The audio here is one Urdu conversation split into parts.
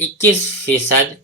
21%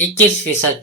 21%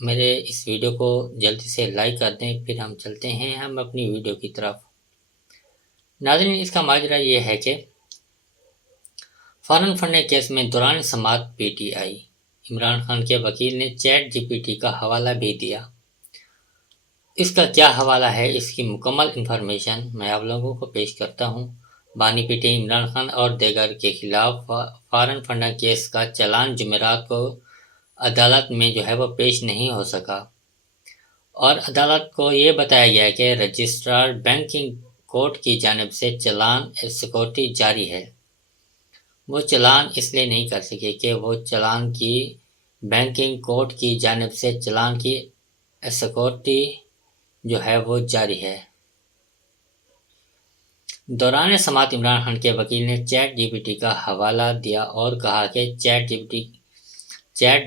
میرے اس ویڈیو کو جلدی سے لائک کر دیں، پھر ہم چلتے ہیں اپنی ویڈیو کی طرف۔ ناظرین، اس کا ماجرا یہ ہے کہ فارن فنڈنگ کیس میں دوران سماعت P T I Imran Khan کے وکیل نے چیٹ جی پی ٹی کا حوالہ بھی دیا۔ اس کا کیا حوالہ ہے، اس کی مکمل انفارمیشن میں آپ لوگوں کو پیش کرتا ہوں۔ بانی پی ٹی عمران خان اور دیگر کے خلاف فارن فنڈنگ کیس کا چلان جمعرات کو عدالت میں وہ پیش نہیں ہو سکا، اور عدالت کو یہ بتایا گیا کہ رجسٹرار بینکنگ کورٹ کی جانب سے چلان سیکورٹی جاری ہے۔ وہ چلان اس لیے نہیں کر سکے کہ وہ چلان کی بینکنگ کورٹ کی جانب سے چلان کی سیکورٹی وہ جاری ہے۔ دوران سماعت عمران خان کے وکیل نے چیٹ جی پی ٹی کا حوالہ دیا اور کہا کہ چیٹ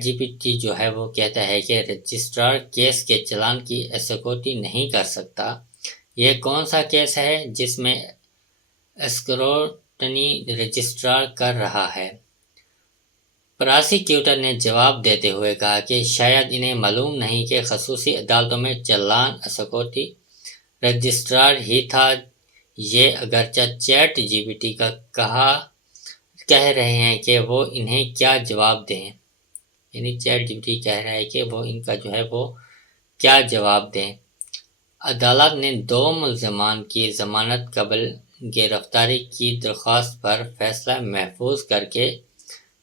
جی پی ٹی وہ کہتا ہے کہ رجسٹرار کیس کے چلان کی سیکورٹی نہیں کر سکتا۔ یہ کون سا کیس ہے جس میں اسکروٹنی رجسٹرار کر رہا ہے؟ پراسیکیوٹر نے جواب دیتے ہوئے کہا کہ شاید انہیں معلوم نہیں کہ خصوصی عدالتوں میں چلان سیکورٹی رجسٹرار ہی تھا۔ یہ اگرچہ چیٹ جی پی ٹی کا کہہ رہے ہیں کہ وہ انہیں کیا جواب دیں، یعنی چیٹ جی پی ٹی کہہ رہا ہے کہ وہ ان کا وہ کیا جواب دیں۔ عدالت نے 2 ملزمان کی ضمانت قبل گرفتاری کی درخواست پر فیصلہ محفوظ کر کے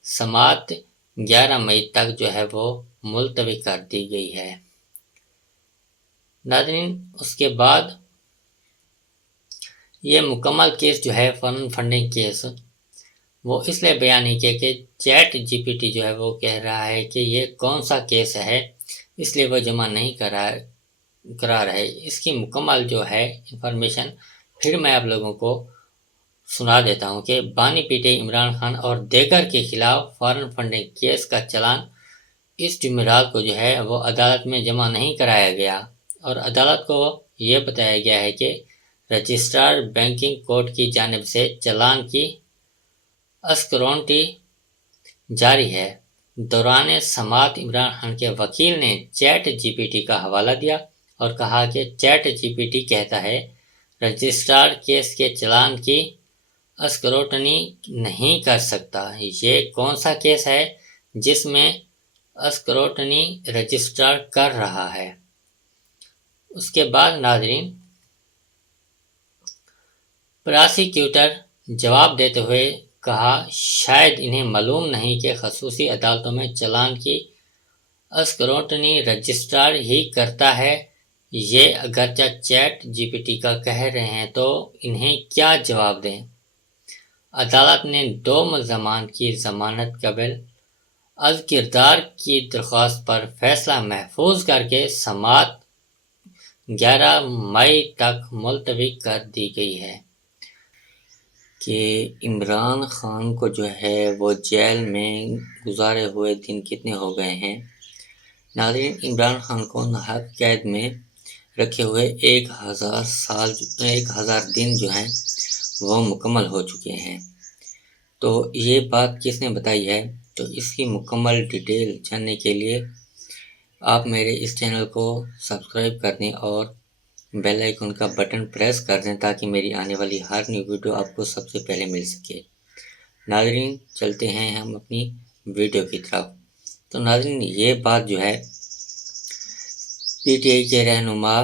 سماعت 11 مئی تک وہ ملتوی کر دی گئی ہے۔ ناظرین، اس کے بعد یہ مکمل کیس فارن فنڈنگ کیس وہ اس لیے بیان نہیں کیا کہ چیٹ جی پی ٹی وہ کہہ رہا ہے کہ یہ کون سا کیس ہے، اس لیے وہ جمع نہیں کرا رہے۔ اس کی مکمل انفارمیشن پھر میں آپ لوگوں کو سنا دیتا ہوں کہ بانی پی ٹی عمران خان اور دیگر کے خلاف فارن فنڈنگ کیس کا چلان اس جمعرات کو وہ عدالت میں جمع نہیں کرایا گیا، اور عدالت کو یہ بتایا گیا ہے کہ رجسٹرار بینکنگ کورٹ کی جانب سے چلان کی اسکروٹنی جاری ہے۔ دوران سماعت عمران خان کے وکیل نے چیٹ جی پی ٹی کا حوالہ دیا اور کہا کہ چیٹ جی پی ٹی کہتا ہے رجسٹرار کیس کے چلان کی اسکروٹنی نہیں کر سکتا۔ یہ کون سا کیس ہے جس میں اسکروٹنی رجسٹرار کر رہا ہے؟ اس کے بعد ناظرین، پراسیکیوٹر جواب دیتے ہوئے کہا شاید انہیں معلوم نہیں کہ خصوصی عدالتوں میں چلان کی اسکروٹنی رجسٹرار ہی کرتا ہے۔ یہ اگرچہ چیٹ جی پی ٹی کا کہہ رہے ہیں تو انہیں کیا جواب دیں۔ عدالت نے 2 ملزمان کی ضمانت قبل از کردار کی درخواست پر فیصلہ محفوظ کر کے سماعت 11 مئی تک ملتوی کر دی گئی ہے۔ کہ عمران خان کو وہ جیل میں گزارے ہوئے دن کتنے ہو گئے ہیں؟ ناظرین، عمران خان کو ناحق قید میں رکھے ہوئے 1000 دن وہ مکمل ہو چکے ہیں۔ تو یہ بات کس نے بتائی ہے؟ تو اس کی مکمل ڈیٹیل جاننے کے لیے آپ میرے اس چینل کو سبسکرائب کر دیں اور بیل آئیکن کا بٹن پریس کر دیں تاکہ میری آنے والی ہر نیو ویڈیو آپ کو سب سے پہلے مل سکے۔ ناظرین، چلتے ہیں ہم اپنی ویڈیو کی طرف۔ تو ناظرین، یہ بات پی ٹی آئی کے رہنما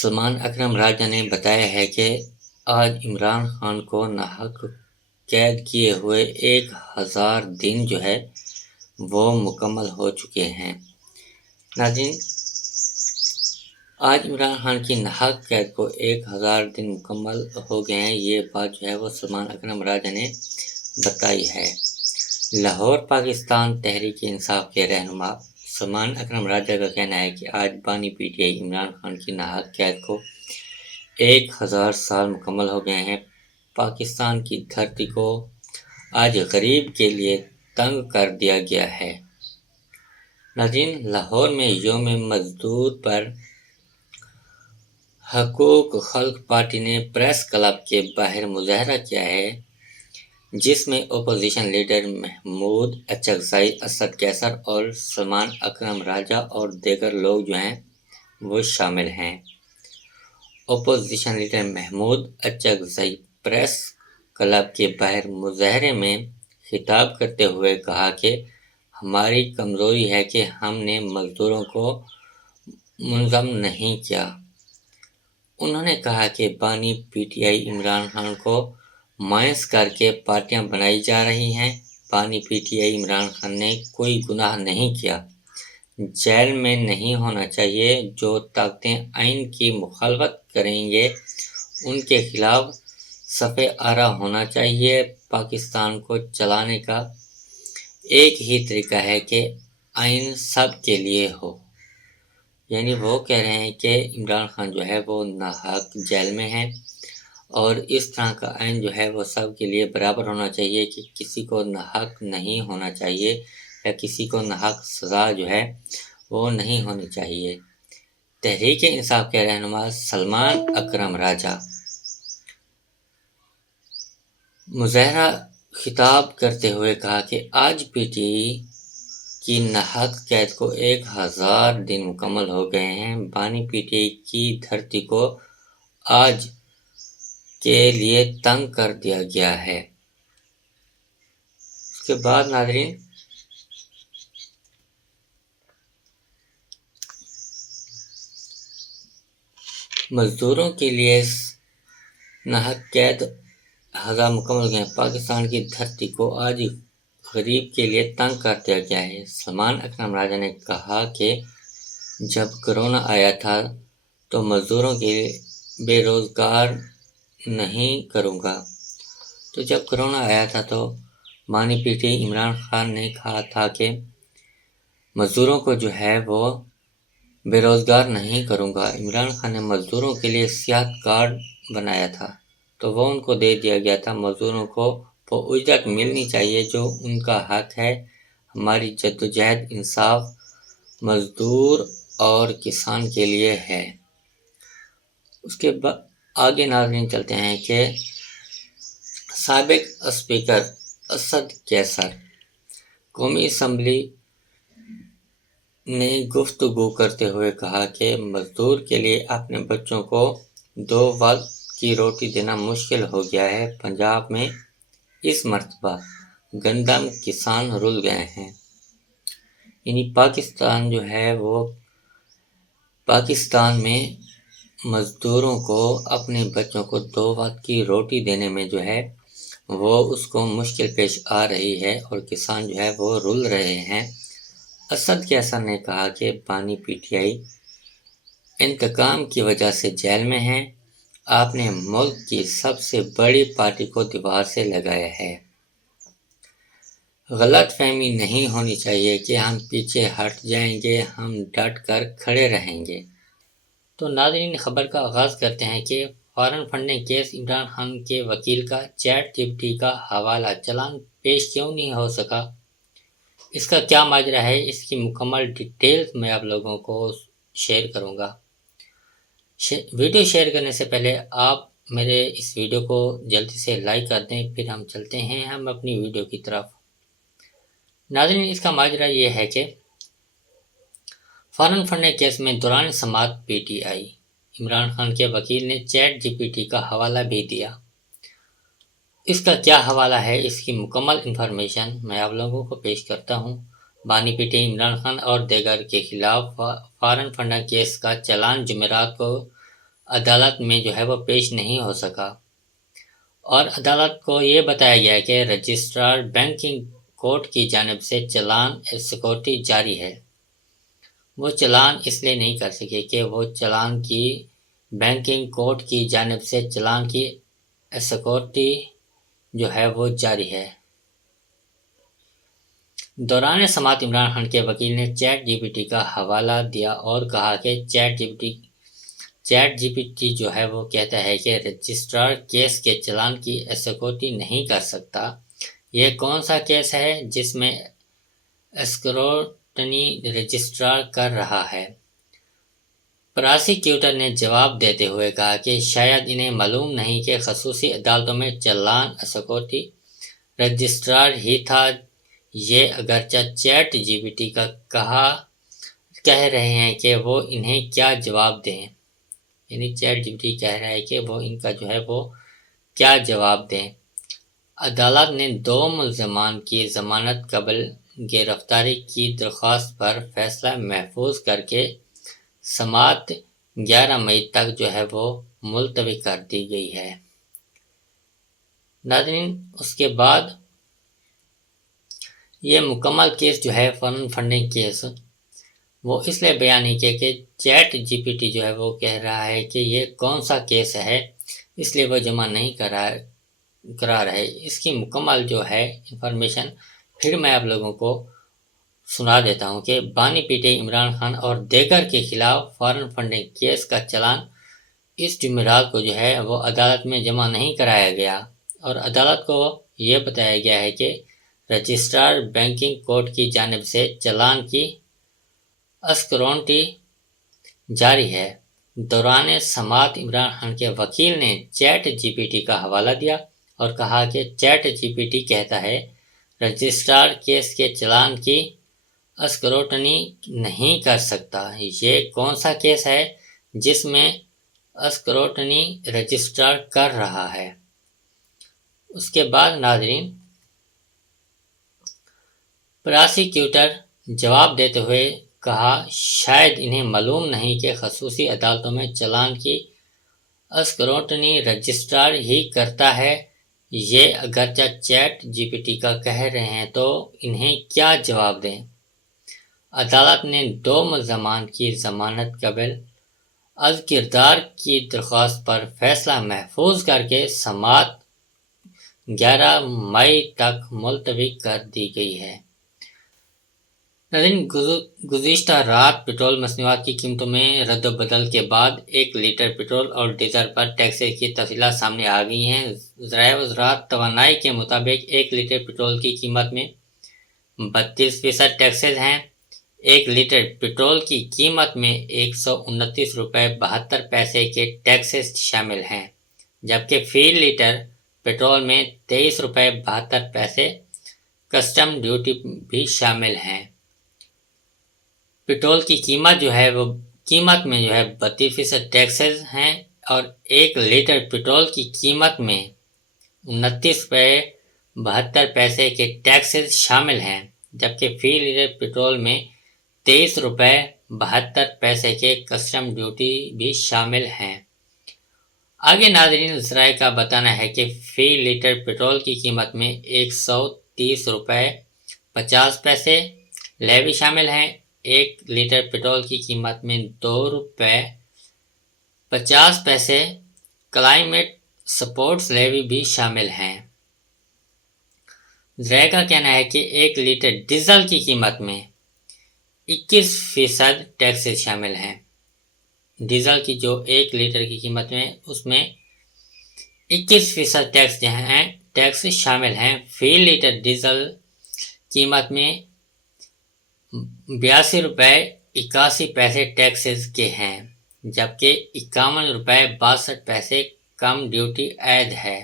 سلمان اکرم راجہ نے بتایا ہے کہ آج عمران خان کو ناحق قید کیے ہوئے 1000 دن وہ مکمل ہو چکے ہیں۔ ناظرین، آج عمران خان کی ناحق قید کو 1000 دن مکمل ہو گئے ہیں۔ یہ بات وہ سلمان اکرم راجہ نے بتائی ہے۔ لاہور پاکستان تحریک انصاف کے رہنما سلمان اکرم راجہ کا کہنا ہے کہ آج بانی P T I Imran Khan کی ناحق قید کو 1000 سال مکمل ہو گئے ہیں۔ پاکستان کی دھرتی کو آج غریب کے لیے تنگ کر دیا گیا ہے۔ ناظرین، لاہور میں یوم مزدور پر حقوق خلق پارٹی نے پریس کلب کے باہر مظاہرہ کیا ہے۔ جس میں اپوزیشن لیڈر محمود اچکزئی، اسد قیصر اور سلمان اکرم راجہ اور دیگر لوگ جو ہیں وہ شامل ہیں۔ Opposition leader Mahmood Achakzai press club کے باہر مظاہرے میں خطاب کرتے ہوئے کہا کہ ہماری کمزوری ہے کہ ہم نے مزدوروں کو منظم نہیں کیا۔ انہوں نے کہا کہ بانی P T I Imran Khan کو مایوس کر کے پارٹیاں بنائی جا رہی ہیں۔ بانی P T I Imran Khan نے کوئی گناہ نہیں کیا، جیل میں نہیں ہونا چاہیے۔ جو طاقتیں آئین کی مخالفت کریں گے ان کے خلاف صف آرا ہونا چاہیے۔ پاکستان کو چلانے کا ایک ہی طریقہ ہے کہ آئین سب کے لیے ہو۔ یعنی وہ کہہ رہے ہیں کہ عمران خان جو ہے وہ ناحق جیل میں ہے اور اس طرح کا آئین جو ہے وہ سب کے لیے برابر ہونا چاہیے کہ کسی کو ناحق نہیں ہونا چاہیے یا کسی کو ناحق سزا جو ہے وہ نہیں ہونی چاہیے۔ تحریک انصاف کے رہنما سلمان اکرم راجہ مظاہرہ خطاب کرتے ہوئے کہا کہ آج پی ٹی آئی کی ناحق قید کو 1000 دن مکمل ہو گئے ہیں۔ بانی پی ٹی آئی کی دھرتی کو آج کے لیے تنگ کر دیا گیا ہے۔ اس کے بعد ناظرین مزدوروں کے لیے ناحق قید 1000 مکمل ہو گئے ہیں۔ پاکستان کی دھرتی کو آج غریب کے لیے تنگ کر دیا گیا ہے۔ سلمان اکرم راجہ نے کہا کہ جب کرونا آیا تھا تو مزدوروں کے بے روزگار نہیں کروں گا۔ تو جب کرونا آیا تھا تو بانی P T I Imran Khan نے کہا تھا کہ مزدوروں کو جو ہے وہ بے روزگار نہیں کروں گا۔ عمران خان نے مزدوروں کے لیے صحت کارڈ بنایا تھا تو وہ ان کو دے دیا گیا تھا۔ مزدوروں کو وہ اجرت ملنی چاہیے جو ان کا حق ہے۔ ہماری جدوجہد انصاف مزدور اور کسان کے لیے ہے۔ اس کے بعد آگے ناظرین چلتے ہیں کہ سابق اسپیکر اسد قیصر قومی اسمبلی نے گفتگو کرتے ہوئے کہا کہ مزدور کے لیے اپنے بچوں کو 2 وقت کی روٹی دینا مشکل ہو گیا ہے۔ پنجاب میں اس مرتبہ گندم کسان رل گئے ہیں۔ یعنی پاکستان جو ہے وہ پاکستان میں مزدوروں کو اپنے بچوں کو 2 وقت کی روٹی دینے میں جو ہے وہ اس کو مشکل پیش آ رہی ہے اور کسان جو ہے وہ رل رہے ہیں۔ اسد قیصر نے کہا کہ بانی پی ٹی آئی انتقام کی وجہ سے جیل میں ہے۔ آپ نے ملک کی سب سے بڑی پارٹی کو دیوار سے لگایا ہے۔ غلط فہمی نہیں ہونی چاہیے کہ ہم پیچھے ہٹ جائیں گے، ہم ڈٹ کر کھڑے رہیں گے۔ تو ناظرین خبر کا آغاز کرتے ہیں کہ foreign funding case Imran Khan کے وکیل کا چیٹ جی پی ٹی کا حوالہ چلان پیش کیوں نہیں ہو سکا، اس کا کیا ماجرا ہے، اس کی مکمل ڈیٹیلز میں آپ لوگوں کو شیئر کروں گا۔ ویڈیو شیئر کرنے سے پہلے آپ میرے اس ویڈیو کو جلدی سے لائک کر دیں، پھر ہم چلتے ہیں اپنی ویڈیو کی طرف۔ ناظرین اس کا ماجرا یہ ہے کہ فارن فنڈنگ کیس میں دوران سماعت P T I Imran Khan کے وکیل نے چیٹ جی پی ٹی کا حوالہ بھی دیا۔ اس کا کیا حوالہ ہے، اس کی مکمل انفارمیشن میں آپ لوگوں کو پیش کرتا ہوں۔ بانی P T I Imran Khan اور دیگر کے خلاف فارن فنڈنگ کیس کا چلان جمعرات کو عدالت میں جو ہے وہ پیش نہیں ہو سکا اور عدالت کو یہ بتایا گیا کہ رجسٹرار بینکنگ کورٹ کی جانب سے چلان سیکورٹی جاری ہے۔ وہ چلان اس لیے نہیں کر سکے کہ وہ چلان کی بینکنگ کورٹ کی جانب سے چلان کی سیکورٹی جو ہے وہ جاری ہے۔ دوران سماعت عمران خان کے وکیل نے چیٹ جی پی ٹی کا حوالہ دیا اور کہا کہ چیٹ جی پی ٹی جو ہے وہ کہتا ہے کہ رجسٹرار کیس کے چلان کی سیکورٹی نہیں کر سکتا۔ یہ کون سا کیس ہے جس میں اسکروٹنی رجسٹرار کر رہا ہے؟ پراسیکیوٹر نے جواب دیتے ہوئے کہا کہ شاید انہیں معلوم نہیں کہ خصوصی عدالتوں میں چلان سیکورٹی رجسٹرار ہی تھا۔ یہ اگرچہ چیٹ جی پی ٹی کا کہہ رہے ہیں کہ وہ انہیں کیا جواب دیں، یعنی چیٹ جی پی ٹی کہہ رہا ہے کہ وہ ان کا جو ہے وہ کیا جواب دیں۔ عدالت نے 2 ملزمان کی ضمانت قبل گرفتاری کی درخواست پر فیصلہ محفوظ کر کے سماعت 11 مئی تک جو ہے وہ ملتوی کر دی گئی ہے۔ ناظرین، اس کے بعد یہ مکمل کیس جو ہے فارن فنڈنگ کیس وہ اس لیے بیان نہیں کیا کہ چیٹ جی پی ٹی جو ہے وہ کہہ رہا ہے کہ یہ کون سا کیس ہے، اس لیے وہ جمع نہیں کرا رہے۔ اس کی مکمل جو ہے انفارمیشن پھر میں آپ لوگوں کو سنا دیتا ہوں کہ بانی پی ٹی عمران خان اور دیگر کے خلاف فارن فنڈنگ کیس کا چلان اس جمعرات کو جو ہے وہ عدالت میں جمع نہیں کرایا گیا، اور عدالت کو یہ بتایا گیا ہے کہ رجسٹرار بینکنگ کورٹ کی جانب سے چلان کی اسکرونٹی جاری ہے۔ دوران سماعت عمران خان کے وکیل نے چیٹ جی پی ٹی کا حوالہ دیا اور کہا کہ چیٹ جی پی ٹی کہتا ہے رجسٹرار کیس کے چلان کی اسکروٹنی نہیں کر سکتا۔ یہ کون سا کیس ہے جس میں اسکروٹنی رجسٹرار کر رہا ہے؟ اس کے بعد ناظرین، پراسیکیوٹر جواب دیتے ہوئے کہا شاید انہیں معلوم نہیں کہ خصوصی عدالتوں میں چلان کی اسکروٹنی رجسٹرار ہی کرتا ہے۔ یہ اگرچہ چیٹ جی پی ٹی کا کہہ رہے ہیں تو انہیں کیا جواب دیں؟ عدالت نے 2 ملزمان کی ضمانت قبل از کردار کی درخواست پر فیصلہ محفوظ کر کے سماعت 11 مئی تک ملتوی کر دی گئی ہے۔ ناظرین، گزشتہ رات پیٹرول مصنوعات کی قیمتوں میں رد و بدل کے بعد 1 لیٹر پیٹرول اور ڈیزل پر ٹیکسز کی تفصیلات سامنے آ گئی ہیں۔ ذرائع وزارت توانائی کے مطابق 1 لیٹر پیٹرول کی قیمت میں 32% ٹیکسز ہیں۔ 1 لیٹر پیٹرول کی قیمت میں 129 روپے 72 پیسے کے ٹیکسز شامل ہیں، جبکہ فی لیٹر پیٹرول میں 23 روپے 72 پیسے کسٹم ڈیوٹی بھی شامل ہیں۔ پیٹرول کی قیمت جو ہے وہ قیمت میں جو ہے 32% ٹیکسز ہیں، اور 1 لیٹر پیٹرول کی قیمت میں 29 روپے 72 پیسے کے ٹیکسز شامل ہیں، جبکہ فی لیٹر پیٹرول میں 23 روپے 72 پیسے کے کسٹم ڈیوٹی بھی شامل ہیں۔ آگے ناظرین، ذرائع کا بتانا ہے کہ فی لیٹر پیٹرول کی قیمت میں 130 روپے 50 پیسے لیوی شامل ہیں۔ 1 لیٹر پیٹرول کی قیمت میں 2 روپے 50 پیسے کلائمیٹ سپورٹس لیوی بھی شامل ہیں۔ ذرائع کا کہنا ہے کہ 1 لیٹر ڈیزل کی قیمت میں 21% ٹیکسز شامل ہیں۔ ڈیزل کی جو 1 لیٹر کی قیمت میں اس میں 21% ٹیکس شامل ہیں۔ فی لیٹر ڈیزل قیمت میں 82 روپے 81 پیسے ٹیکسز کے ہیں، جبکہ 51 روپے 62 پیسے کم ڈیوٹی عائد ہے۔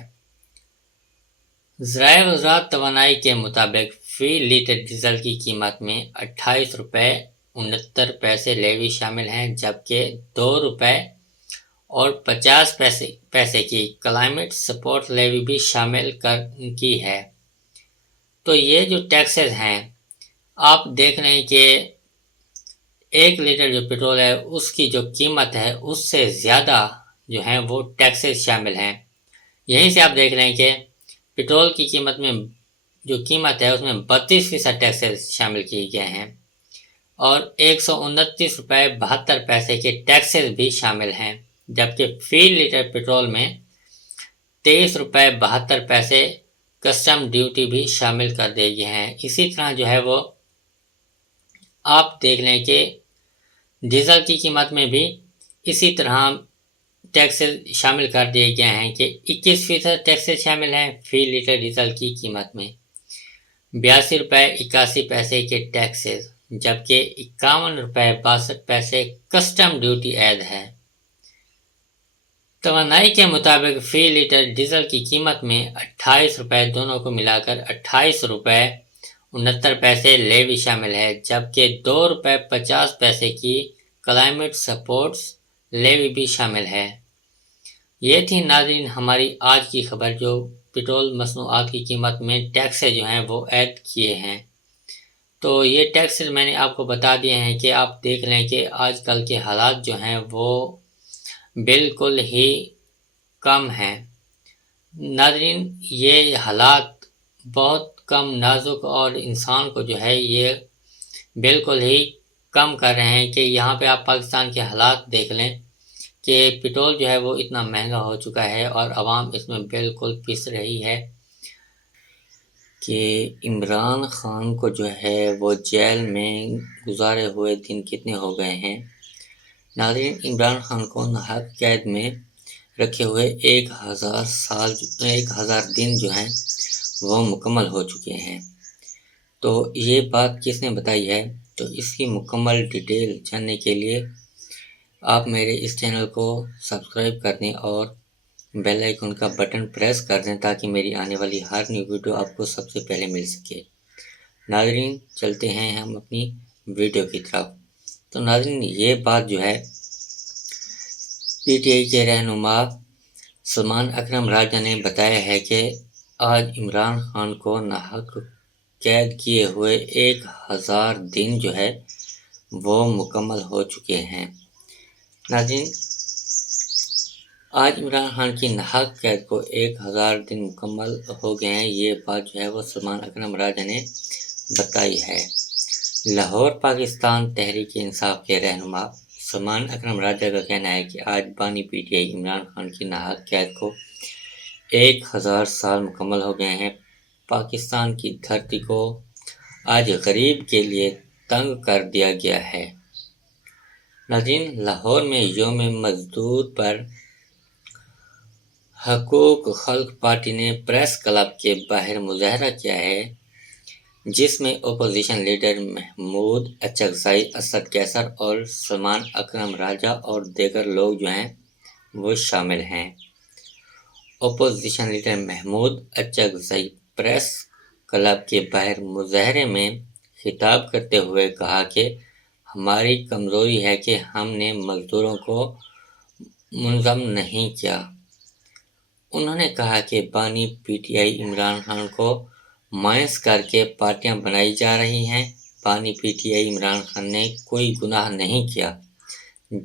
ذرائع وزارت توانائی کے مطابق فی لیٹر ڈیزل کی قیمت میں 28 روپے 69 پیسے لیوی شامل ہیں، جبکہ 2 روپے اور 50 پیسے کی کلائمیٹ سپورٹ لیوی بھی شامل کی ہے۔ تو یہ جو ٹیکسز ہیں، آپ دیکھ رہے ہیں کہ 1 لیٹر جو پیٹرول ہے اس کی جو قیمت ہے اس سے زیادہ جو ہیں وہ ٹیکسز شامل ہیں۔ یہیں سے آپ دیکھ رہے ہیں کہ پیٹرول کی قیمت میں جو قیمت ہے اس میں 32% ٹیکسز شامل کیے گئے ہیں، اور 129 روپے 72 پیسے کے ٹیکسز بھی شامل ہیں، جبکہ فی لیٹر پیٹرول میں 23 روپے 72 پیسے کسٹم ڈیوٹی بھی شامل کر دیے گئے ہیں۔ اسی طرح جو ہے وہ آپ دیکھ لیں کہ ڈیزل کی قیمت میں بھی اسی طرح ٹیکسز شامل کر دیے گئے ہیں کہ 21% ٹیکسز شامل ہیں فی لیٹر ڈیزل کی قیمت میں، 82 روپے 81 پیسے کے ٹیکسز، جبکہ 51 روپے 62 پیسے کسٹم ڈیوٹی عائد ہے۔ توانائی کے مطابق فی لیٹر ڈیزل کی قیمت میں 28 روپے، دونوں کو ملا کر 28 روپے 69 پیسے لیوی شامل ہے، جبکہ 2 روپے 50 پیسے کی کلائمیٹ سپورٹس لیوی بھی شامل ہے۔ یہ تھی ناظرین ہماری آج کی خبر، جو پٹرول مصنوعات کی قیمت میں ٹیکس جو ہیں وہ ایڈ کیے ہیں۔ تو یہ ٹیکس میں نے آپ کو بتا دیے ہیں کہ آپ دیکھ لیں کہ آج کل کے حالات جو ہیں وہ بالکل ہی کم ہیں۔ ناظرین یہ حالات بہت کم نازک اور انسان کو جو ہے یہ بالکل ہی کم کر رہے ہیں کہ یہاں پہ آپ پاکستان کے حالات دیکھ لیں کہ پٹرول جو ہے وہ اتنا مہنگا ہو چکا ہے اور عوام اس میں بالکل پس رہی ہے کہ عمران خان کو جو ہے وہ جیل میں گزارے ہوئے دن کتنے ہو گئے ہیں۔ ناظرین عمران خان کو ناحق قید میں رکھے ہوئے 1000 دن جو ہیں وہ مکمل ہو چکے ہیں۔ تو یہ بات کس نے بتائی ہے؟ تو اس کی مکمل ڈیٹیل جاننے کے لیے آپ میرے اس چینل کو سبسکرائب کر دیں اور بیل آئیکن کا بٹن پریس کر دیں تاکہ میری آنے والی ہر نیو ویڈیو آپ کو سب سے پہلے مل سکے۔ ناظرین چلتے ہیں ہم اپنی ویڈیو کی طرف۔ تو ناظرین یہ بات جو ہے پی ٹی آئی کے رہنما سلمان اکرم راجہ نے بتایا ہے کہ آج عمران خان کو ناحق قید کیے ہوئے 1000 دن جو ہے وہ مکمل ہو چکے ہیں۔ ناظرین آج عمران خان کی ناحق قید کو 1000 دن مکمل ہو گئے ہیں، یہ بات جو ہے وہ سلمان اکرم راجہ نے بتائی ہے۔ لاہور پاکستان تحریک انصاف کے رہنما سلمان اکرم راجہ کا کہنا ہے کہ آج بانی P T I Imran Khan کی ناحق قید کو 1000 سال مکمل ہو گئے ہیں۔ پاکستان کی دھرتی کو آج غریب کے لیے تنگ کر دیا گیا ہے۔ ناظرین لاہور میں یوم مزدور پر حقوق خلق پارٹی نے پریس کلب کے باہر مظاہرہ کیا ہے، جس میں اپوزیشن لیڈر محمود اچکزئی، اسد کیسر اور سلمان اکرم راجہ اور دیگر لوگ جو ہیں وہ شامل ہیں۔ Opposition leader Mahmood Achakzai press club کے باہر مظاہرے میں خطاب کرتے ہوئے کہا کہ ہماری کمزوری ہے کہ ہم نے مزدوروں کو منظم نہیں کیا۔ انہوں نے کہا کہ بانی P T I Imran Khan کو مایوس کر کے پارٹیاں بنائی جا رہی ہیں۔ بانی P T I Imran Khan نے کوئی گناہ نہیں کیا،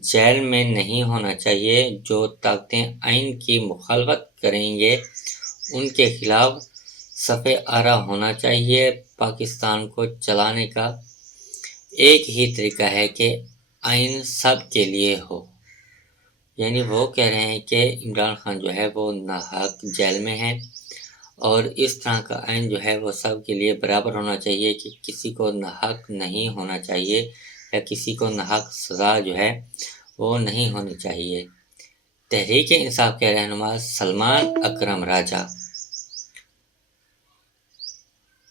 جیل میں نہیں ہونا چاہیے۔ جو طاقتیں آئین کی مخالفت کریں گے ان کے خلاف صف آرا ہونا چاہیے۔ پاکستان کو چلانے کا ایک ہی طریقہ ہے کہ آئین سب کے لیے ہو۔ یعنی وہ کہہ رہے ہیں کہ عمران خان جو ہے وہ ناحق جیل میں ہے اور اس طرح کا آئین جو ہے وہ سب کے لیے برابر ہونا چاہیے کہ کسی کو ناحق نہیں ہونا چاہیے یا کسی کو ناحق سزا جو ہے وہ نہیں ہونی چاہیے۔ تحریک انصاف کے رہنما سلمان اکرم راجہ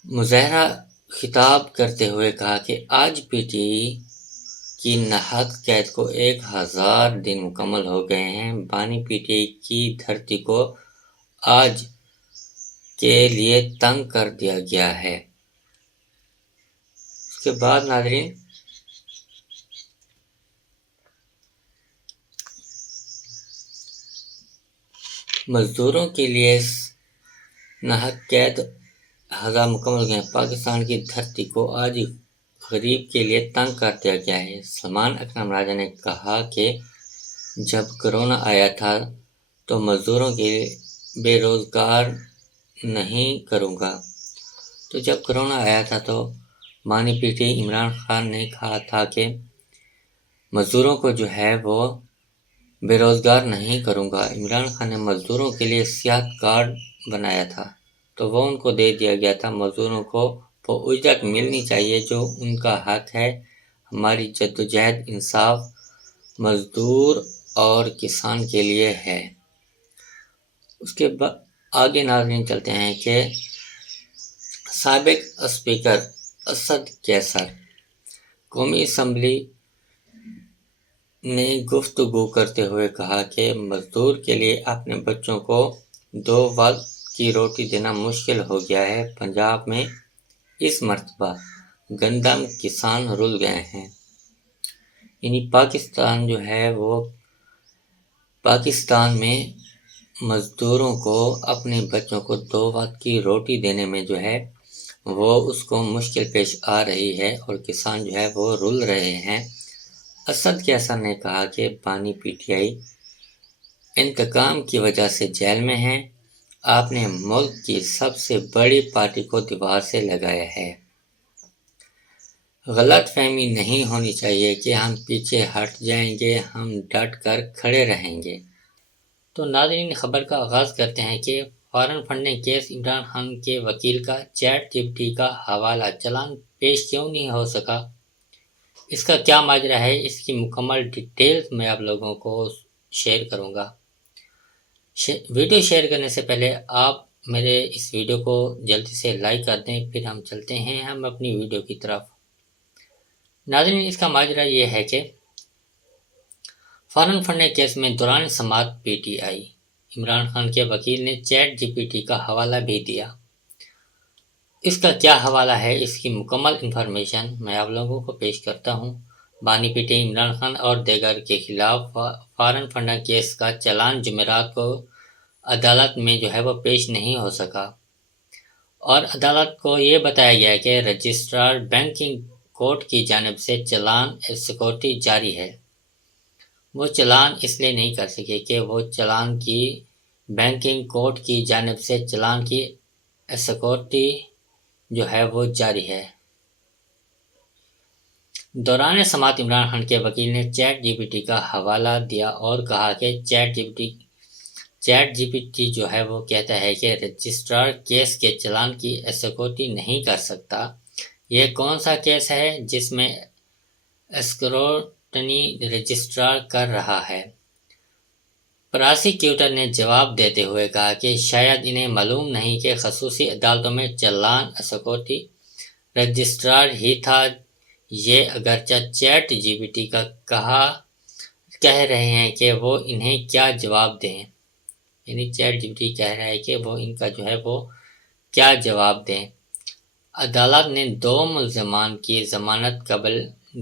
مظاہرہ خطاب کرتے ہوئے کہا کہ آج پی ٹی آئی کی ناحق قید کو 1000 دن مکمل ہو گئے ہیں۔ بانی پی ٹی آئی کی دھرتی کو آج کے لیے تنگ کر دیا گیا ہے۔ اس کے بعد ناظرین مزدوروں کے لیے ناحق قید 1000 مکمل ہو گئے ہیں۔ پاکستان کی دھرتی کو آج غریب کے لیے تنگ کر دیا گیا ہے۔ سلمان اکرم راجہ نے کہا کہ جب کرونا آیا تھا تو مزدوروں کے بے روزگار نہیں کروں گا۔ تو جب کرونا آیا تھا تو بانی P T I Imran Khan نے کہا تھا کہ مزدوروں کو جو ہے وہ بے روزگار نہیں کروں گا۔ عمران خان نے مزدوروں کے لیے صحت کارڈ بنایا تھا تو وہ ان کو دے دیا گیا تھا۔ مزدوروں کو وہ اجرت ملنی چاہیے جو ان کا حق ہے۔ ہماری جدوجہد انصاف مزدور اور کسان کے لیے ہے۔ اس کے بعد آگے ناظرین چلتے ہیں کہ سابق اسپیکر اسد کیسر قومی اسمبلی نے گفتگو کرتے ہوئے کہا کہ مزدور کے لیے اپنے بچوں کو 2 وقت کی روٹی دینا مشکل ہو گیا ہے۔ پنجاب میں اس مرتبہ گندم کسان رل گئے ہیں۔ یعنی پاکستان میں مزدوروں کو اپنے بچوں کو 2 وقت کی روٹی دینے میں جو ہے وہ اس کو مشکل پیش آ رہی ہے اور کسان جو ہے وہ رل رہے ہیں۔ اسد کیسر نے کہا کہ بانی پی ٹی آئی انتقام کی وجہ سے جیل میں ہیں۔ آپ نے ملک کی سب سے بڑی پارٹی کو دیوار سے لگایا ہے۔ غلط فہمی نہیں ہونی چاہیے کہ ہم پیچھے ہٹ جائیں گے، ہم ڈٹ کر کھڑے رہیں گے۔ تو ناظرین، خبر کا آغاز کرتے ہیں کہ foreign funding case Imran Khan کے وکیل کا چیٹ جی پی ٹی کا حوالہ چلان پیش کیوں نہیں ہو سکا؟ اس کا کیا ماجرا ہے؟ اس کی مکمل ڈیٹیلز میں آپ لوگوں کو شیئر کروں گا۔ ویڈیو شیئر کرنے سے پہلے آپ میرے اس ویڈیو کو جلدی سے لائک کر دیں، پھر ہم چلتے ہیں اپنی ویڈیو کی طرف۔ ناظرین، اس کا ماجرا یہ ہے کہ فارن فنڈنگ کیس میں دوران سماعت P T I Imran Khan کے وکیل نے چیٹ جی پی ٹی کا حوالہ بھی دیا۔ اس کا کیا حوالہ ہے؟ اس کی مکمل انفارمیشن میں آپ لوگوں کو پیش کرتا ہوں۔ بانی P T I Imran Khan اور دیگر کے خلاف فارن فنڈنگ کیس کا چلان جمعرات کو عدالت میں جو ہے وہ پیش نہیں ہو سکا، اور عدالت کو یہ بتایا گیا کہ رجسٹرار بینکنگ کورٹ کی جانب سے چلان سیکورٹی جاری ہے۔ وہ چلان اس لیے نہیں کر سکے کہ وہ چلان کی بینکنگ کورٹ کی جانب سے چلان کی سیکورٹی جو ہے وہ جاری ہے۔ دوران سماعت عمران خان کے وکیل نے چیٹ جی پی ٹی کا حوالہ دیا اور کہا کہ چیٹ جی پی ٹی جو ہے وہ کہتا ہے کہ رجسٹرار کیس کے چلان کی سیکورٹی نہیں کر سکتا۔ یہ کون سا کیس ہے جس میں اسکروٹنی رجسٹرار کر رہا ہے؟ پراسیکیوٹر نے جواب دیتے ہوئے کہا کہ شاید انہیں معلوم نہیں کہ خصوصی عدالتوں میں چلان سیکورٹی رجسٹرار ہی تھا۔ یہ اگرچہ چیٹ جی پی ٹی کا کہہ رہے ہیں کہ وہ انہیں کیا جواب دیں، یعنی چیٹ جی پی ٹی کہہ رہا ہے کہ وہ ان کا جو ہے وہ کیا جواب دیں۔ عدالت نے 2 ملزمان کی ضمانت قبل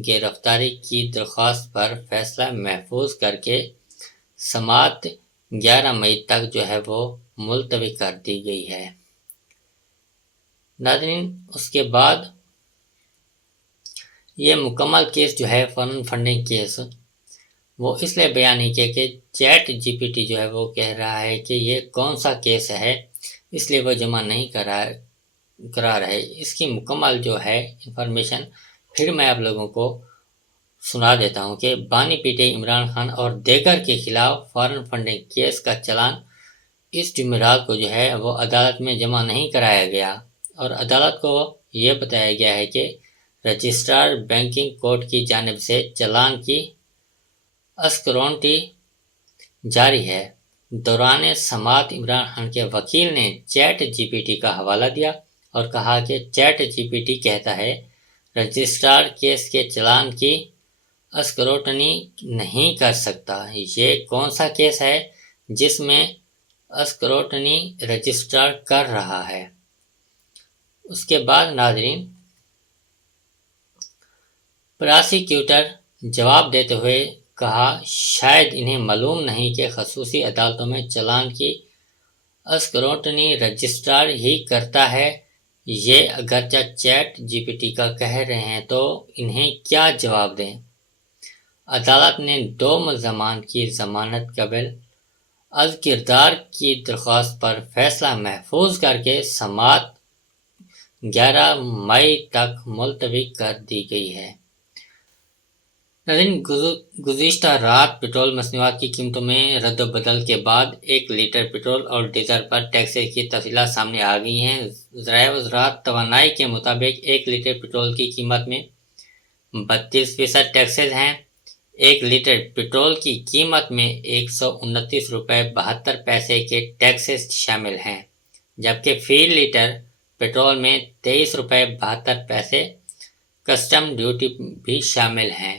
گرفتاری کی درخواست پر فیصلہ محفوظ کر کے سماعت 11 مئی تک جو ہے وہ ملتوی کر دی گئی ہے۔ ناظرین، اس کے بعد یہ مکمل کیس جو ہے فارن فنڈنگ کیس وہ اس لیے بیان نہیں کیا کہ چیٹ جی پی ٹی جو ہے وہ کہہ رہا ہے کہ یہ کون سا کیس ہے، اس لیے وہ جمع نہیں کرا رہے۔ اس کی مکمل جو ہے انفارمیشن پھر میں آپ لوگوں کو سنا دیتا ہوں کہ بانی P T I Imran Khan اور دیگر کے خلاف فارن فنڈنگ کیس کا چلان اس جمعرات کو جو ہے وہ عدالت میں جمع نہیں کرایا گیا، اور عدالت کو یہ بتایا گیا ہے کہ رجسٹرار بینکنگ کورٹ کی جانب سے چلان کی اسکروٹنی جاری ہے۔ دوران سماعت عمران خان کے وکیل نے چیٹ جی پی ٹی کا حوالہ دیا اور کہا کہ چیٹ جی پی ٹی کہتا ہے رجسٹرار کیس کے چلان کی اسکروٹنی نہیں کر سکتا۔ یہ کون سا کیس ہے جس میں اسکروٹنی رجسٹرار کر رہا ہے؟ اس کے بعد ناظرین، پراسیکیوٹر جواب دیتے ہوئے کہا شاید انہیں معلوم نہیں کہ خصوصی عدالتوں میں چلان کی اسکروٹنی رجسٹرار ہی کرتا ہے۔ یہ اگرچہ چیٹ جی پی ٹی کا کہہ رہے ہیں تو انہیں کیا جواب دیں؟ عدالت نے 2 ملزمان کی ضمانت قبل از کردار کی درخواست پر فیصلہ محفوظ کر کے سماعت 11 مئی تک ملتوی کر دی گئی ہے۔ ناظرین، گزشتہ رات پیٹرول مصنوعات کی قیمتوں میں رد و بدل کے بعد 1 لیٹر پیٹرول اور ڈیزل پر ٹیکسز کی تفصیلات سامنے آ گئی ہیں۔ ذرائع وزارت توانائی کے مطابق 1 لیٹر پیٹرول کی قیمت میں 32% ٹیکسز ہیں۔ 1 لیٹر پیٹرول کی قیمت میں 129 روپے 72 پیسے کے ٹیکسز شامل ہیں، جبکہ فی لیٹر پیٹرول میں 23 روپے 72 پیسے کسٹم ڈیوٹی بھی شامل ہیں۔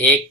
1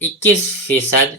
21%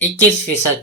21%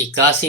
81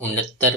69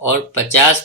50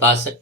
62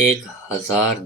1000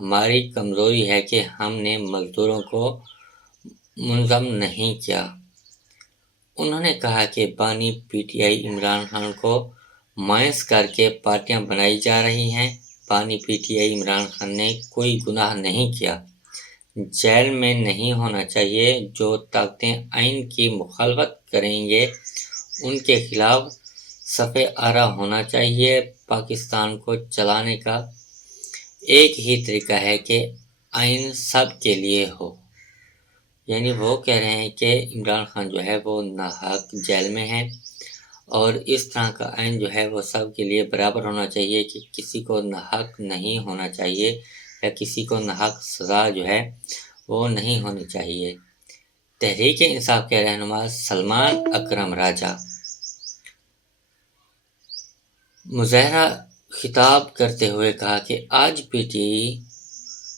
ہماری کمزوری ہے کہ ہم نے مزدوروں کو منظم نہیں کیا۔ انہوں نے کہا کہ بانی P T I Imran Khan کو مایوس کر کے پارٹیاں بنائی جا رہی ہیں۔ بانی P T I Imran Khan نے کوئی گناہ نہیں کیا، جیل میں نہیں ہونا چاہیے۔ جو طاقتیں آئین کی مخالفت کریں گے ان کے خلاف صف آرا ہونا چاہیے۔ پاکستان کو چلانے کا ایک ہی طریقہ ہے کہ آئین سب کے لیے ہو۔ یعنی وہ کہہ رہے ہیں کہ عمران خان جو ہے وہ ناحق جیل میں ہے، اور اس طرح کا آئین جو ہے وہ سب کے لیے برابر ہونا چاہیے کہ کسی کو ناحق نہیں ہونا چاہیے، یا کسی کو ناحق سزا جو ہے وہ نہیں ہونی چاہیے۔ تحریک انصاف کے رہنما سلمان اکرم راجہ مظاہرہ خطاب کرتے ہوئے کہا کہ آج پی ٹی آئی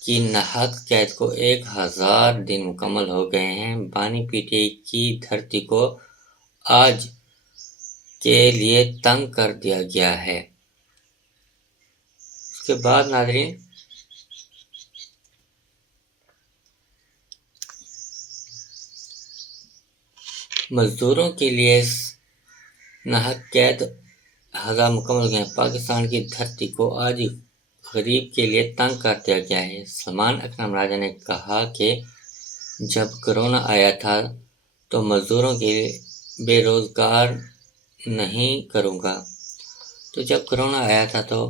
کی ناحق قید کو 1000 دن مکمل ہو گئے ہیں۔ بانی پی ٹی آئی کی دھرتی کو آج کے لیے تنگ کر دیا گیا ہے۔ اس کے بعد ناظرین مزدوروں کے لیے ناحق قید 1000 مکمل گئے۔ پاکستان کی دھرتی کو آج غریب کے لیے تنگ کر دیا گیا ہے۔ سلمان اکرم راجہ نے کہا کہ جب کرونا آیا تھا تو مزدوروں کے بے روزگار نہیں کروں گا۔ تو جب کرونا آیا تھا تو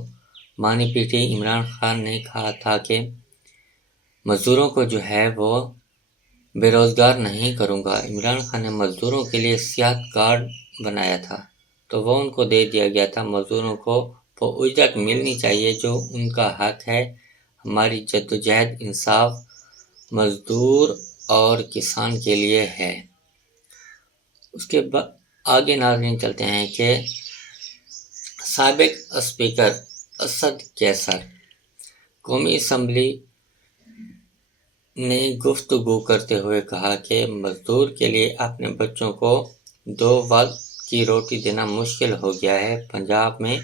بانی P T I Imran Khan نے کہا تھا کہ مزدوروں کو جو ہے وہ بے روزگار نہیں کروں گا۔ عمران خان نے مزدوروں کے لیے صحت کارڈ بنایا تھا تو وہ ان کو دے دیا گیا تھا۔ مزدوروں کو وہ اجرت ملنی چاہیے جو ان کا حق ہے۔ ہماری جدوجہد انصاف مزدور اور کسان کے لیے ہے۔ اس کے بعد آگے ناظرین چلتے ہیں کہ سابق اسپیکر اسد قیصر قومی اسمبلی نے گفتگو کرتے ہوئے کہا کہ مزدور کے لیے اپنے بچوں کو 2 وقت کی روٹی دینا مشکل ہو گیا ہے۔ پنجاب میں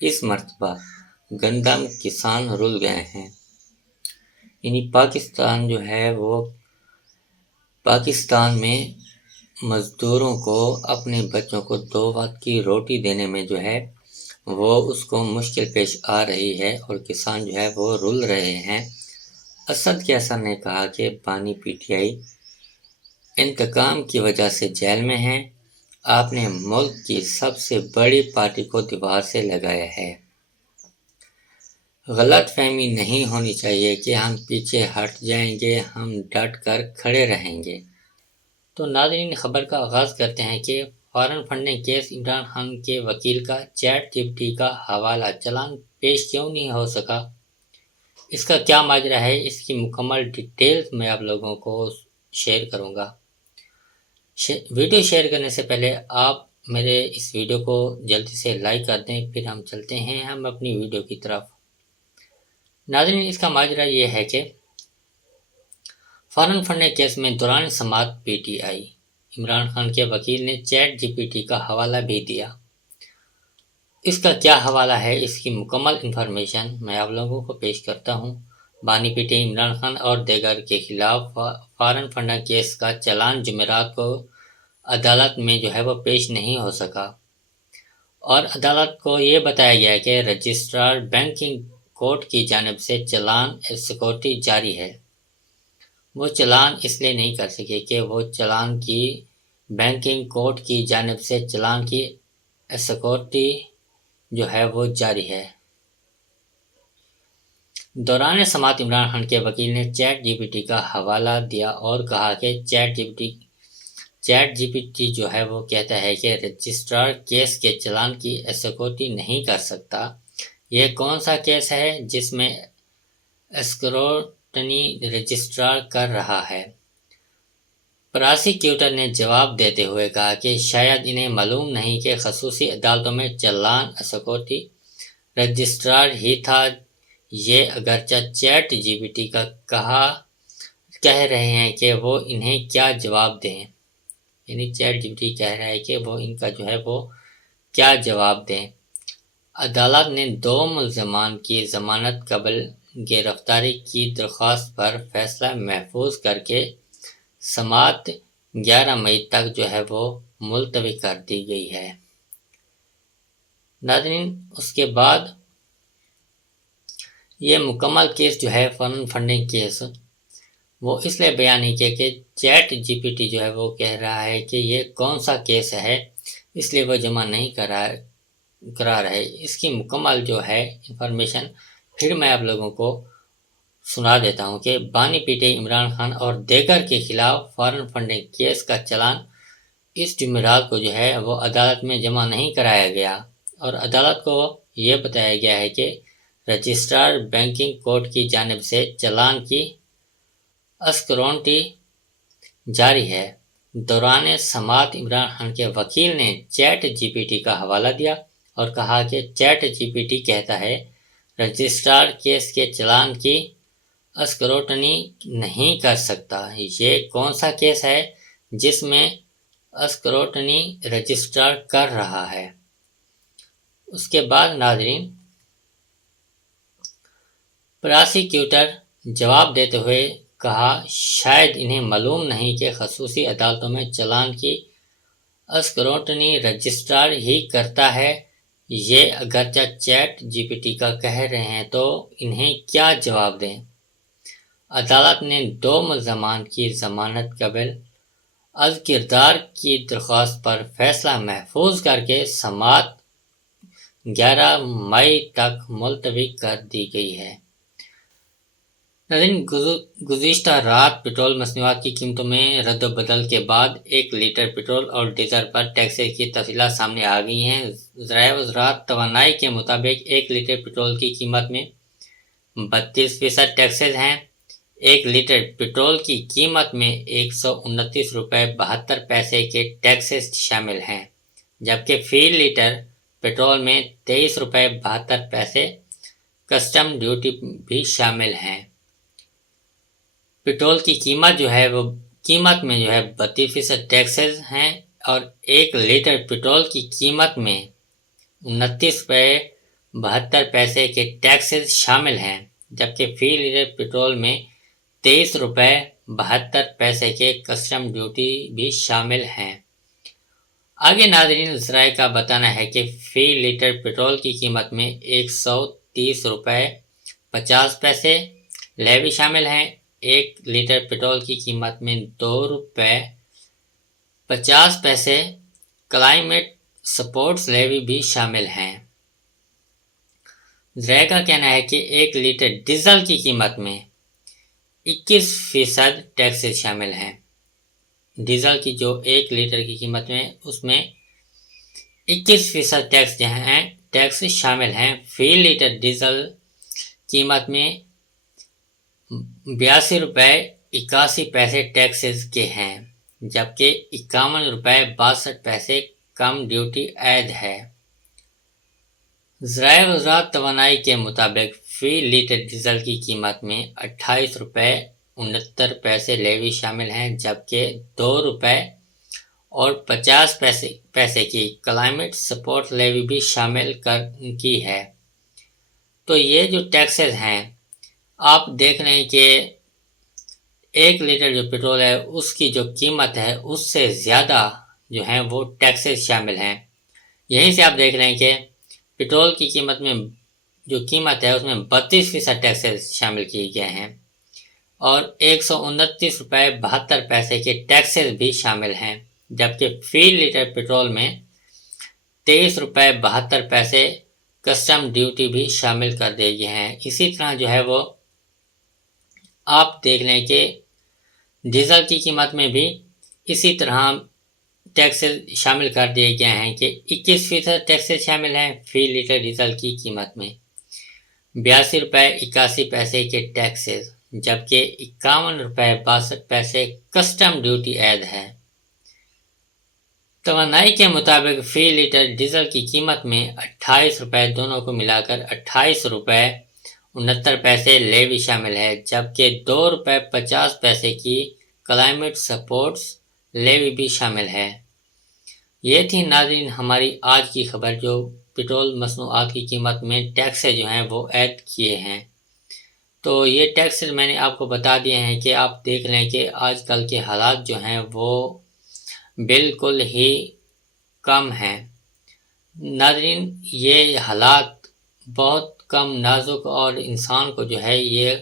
اس مرتبہ گندم کسان رل گئے ہیں۔ یعنی پاکستان جو ہے وہ پاکستان میں مزدوروں کو اپنے بچوں کو 2 وقت کی روٹی دینے میں جو ہے وہ اس کو مشکل پیش آ رہی ہے، اور کسان جو ہے وہ رل رہے ہیں۔ اسد قیصر نے کہا کہ بانی پی ٹی آئی انتقام کی وجہ سے جیل میں ہے۔ آپ نے ملک کی سب سے بڑی پارٹی کو دیوار سے لگایا ہے۔ غلط فہمی نہیں ہونی چاہیے کہ ہم پیچھے ہٹ جائیں گے، ہم ڈٹ کر کھڑے رہیں گے۔ تو ناظرین خبر کا آغاز کرتے ہیں کہ foreign funding case Imran Khan کے وکیل کا چیٹ جی پی ٹی کا حوالہ چلان پیش کیوں نہیں ہو سکا؟ اس کا کیا ماجرا ہے؟ اس کی مکمل ڈیٹیلز میں آپ لوگوں کو شیئر کروں گا۔ ویڈیو شیئر کرنے سے پہلے آپ میرے اس ویڈیو کو جلدی سے لائک کر دیں، پھر ہم چلتے ہیں ہم اپنی ویڈیو کی طرف۔ ناظرین اس کا ماجرا یہ ہے کہ فارن فنڈنگ کیس میں دوران سماعت P T I Imran Khan کے وکیل نے چیٹ جی پی ٹی کا حوالہ بھی دیا۔ اس کا کیا حوالہ ہے؟ اس کی مکمل انفارمیشن میں آپ لوگوں کو پیش کرتا ہوں۔ بانی P T I Imran Khan اور دیگر کے خلاف فارن فنڈنگ کیس کا چلان جمعرات کو عدالت میں جو ہے وہ پیش نہیں ہو سکا، اور عدالت کو یہ بتایا گیا کہ رجسٹرار بینکنگ کورٹ کی جانب سے چلان سیکورٹی جاری ہے۔ وہ چلان اس لیے نہیں کر سکے کہ وہ چلان کی بینکنگ کورٹ کی جانب سے چلان کی سیکورٹی جو ہے وہ جاری ہے۔ دوران سماعت عمران خان کے وکیل نے چیٹ جی پی ٹی کا حوالہ دیا اور کہا کہ چیٹ جی پی ٹی جو ہے وہ کہتا ہے کہ رجسٹرار کیس کے چلان کی سیکورٹی نہیں کر سکتا۔ یہ کون سا کیس ہے جس میں اسکروٹنی رجسٹرار کر رہا ہے؟ پراسیکیوٹر نے جواب دیتے ہوئے کہا کہ شاید انہیں معلوم نہیں کہ خصوصی عدالتوں میں چلان سیکورٹی رجسٹرار ہی تھا۔ یہ اگرچہ چیٹ جی پی ٹی کا کہہ رہے ہیں کہ وہ انہیں کیا جواب دیں، یعنی چیٹ جی پی ٹی کہہ رہا ہے کہ وہ ان کا جو ہے وہ کیا جواب دیں۔ عدالت نے 2 ملزمان کی ضمانت قبل گرفتاری کی درخواست پر فیصلہ محفوظ کر کے سماعت 11 مئی تک جو ہے وہ ملتوی کر دی گئی ہے۔ ناظرین، اس کے بعد یہ مکمل کیس جو ہے فارن فنڈنگ کیس وہ اس لیے بیان نہیں کیا کہ چیٹ جی پی ٹی جو ہے وہ کہہ رہا ہے کہ یہ کون سا کیس ہے، اس لیے وہ جمع نہیں کرا رہے۔ اس کی مکمل جو ہے انفارمیشن پھر میں آپ لوگوں کو سنا دیتا ہوں کہ بانی پی ٹی عمران خان اور دیگر کے خلاف فارن فنڈنگ کیس کا چلان اس جمعرات کو جو ہے وہ عدالت میں جمع نہیں کرایا گیا، اور عدالت کو یہ بتایا گیا ہے کہ رجسٹرار بینکنگ کورٹ کی جانب سے چلان کی اسکرونٹی جاری ہے۔ دوران سماعت عمران خان کے وکیل نے چیٹ جی پی ٹی کا حوالہ دیا اور کہا کہ چیٹ جی پی ٹی کہتا ہے رجسٹرار کیس کے چلان کی اسکروٹنی نہیں کر سکتا۔ یہ کون سا کیس ہے جس میں اسکروٹنی رجسٹرار کر رہا ہے؟ اس کے بعد ناظرین، پراسیکیوٹر جواب دیتے ہوئے کہا شاید انہیں معلوم نہیں کہ خصوصی عدالتوں میں چلان کی اسکروٹنی رجسٹرار ہی کرتا ہے۔ یہ اگرچہ چیٹ جی پی ٹی کا کہہ رہے ہیں تو انہیں کیا جواب دیں؟ عدالت نے 2 ملزمان کی ضمانت قبل از کردار کی درخواست پر فیصلہ محفوظ کر کے سماعت 11 مئی تک ملتوی کر دی گئی ہے۔ ناظرین، گزشتہ رات پیٹرول مصنوعات کی قیمتوں میں رد و بدل کے بعد 1 لیٹر پیٹرول اور ڈیزل پر ٹیکسز کی تفصیلات سامنے آ گئی ہیں۔ ذرائع وزارت توانائی کے مطابق 1 لیٹر پیٹرول کی قیمت میں 32% ٹیکسز ہیں۔ 1 لیٹر پیٹرول کی قیمت میں 129 روپے 72 پیسے کے ٹیکسز شامل ہیں، جبکہ فی لیٹر پیٹرول میں 23 روپے 72 پیسے کسٹم ڈیوٹی بھی شامل ہیں۔ پیٹرول کی قیمت میں 32% ٹیکسز ہیں اور 1 لیٹر پیٹرول کی قیمت میں 29 روپے 72 پیسے کے ٹیکسز شامل ہیں، جبکہ فی لیٹر پیٹرول میں 23 روپے 72 پیسے کے کسٹم ڈیوٹی بھی شامل ہیں۔ آگے ناظرین، ذرائع کا بتانا ہے کہ فی لیٹر پیٹرول کی قیمت میں 130 روپے 50 پیسے لیوی شامل ہیں۔ 1 لیٹر پیٹرول کی قیمت میں 2 روپے 50 پیسے کلائمیٹ سپورٹس لیوی بھی شامل ہیں۔ ذرائع کا کہنا ہے کہ 1 لیٹر ڈیزل کی قیمت میں 21% ٹیکسز شامل ہیں۔ ڈیزل کی جو 1 لیٹر کی قیمت میں اس میں 21% ٹیکس شامل ہیں۔ فی لیٹر ڈیزل قیمت میں 82 روپے 81 پیسے ٹیکسز کے ہیں، جبکہ 51 روپے 62 پیسے کم ڈیوٹی عائد ہے۔ ذرائع وزارت توانائی کے مطابق فی لیٹر ڈیزل کی قیمت میں 28 روپے 69 پیسے لیوی شامل ہیں، جبکہ 2 روپے اور 50 پیسے کی کلائمیٹ سپورٹ لیوی بھی شامل کی ہے۔ تو یہ جو ٹیکسز ہیں آپ دیکھ رہے ہیں کہ 1 لیٹر جو پیٹرول ہے اس کی جو قیمت ہے اس سے زیادہ جو ہیں وہ ٹیکسز شامل ہیں۔ یہیں سے آپ دیکھ رہے ہیں کہ پیٹرول کی قیمت میں جو قیمت ہے اس میں 32% ٹیکسز شامل کیے گئے ہیں اور 129 روپے 72 پیسے کے ٹیکسز بھی شامل ہیں، جبکہ فی لیٹر پیٹرول میں 23 روپے 72 پیسے کسٹم ڈیوٹی بھی شامل کر دیے گئے ہیں۔ اسی طرح جو ہے وہ آپ دیکھ لیں کہ ڈیزل کی قیمت میں بھی اسی طرح ٹیکسز شامل کر دیے گئے ہیں کہ 21% ٹیکسز شامل ہیں فی لیٹر ڈیزل کی قیمت میں، 82 روپے 81 پیسے کے ٹیکسز، جبکہ 51 روپے 62 پیسے کسٹم ڈیوٹی عائد ہے۔ توانائی کے مطابق فی لیٹر ڈیزل کی قیمت میں 28 روپے دونوں کو ملا کر 28 روپے 69 پیسے لیوی شامل ہے، جبکہ 2 روپے 50 پیسے کی کلائمیٹ سپورٹس لیوی بھی شامل ہے۔ یہ تھی ناظرین ہماری آج کی خبر جو پیٹرول مصنوعات کی قیمت میں ٹیکسیں جو ہیں وہ عائد کیے ہیں۔ تو یہ ٹیکس میں نے آپ کو بتا دیے ہیں کہ آپ دیکھ لیں کہ آج کل کے حالات جو ہیں وہ بالکل ہی کم ہیں۔ ناظرین، یہ حالات بہت کم نازک اور انسان کو جو ہے یہ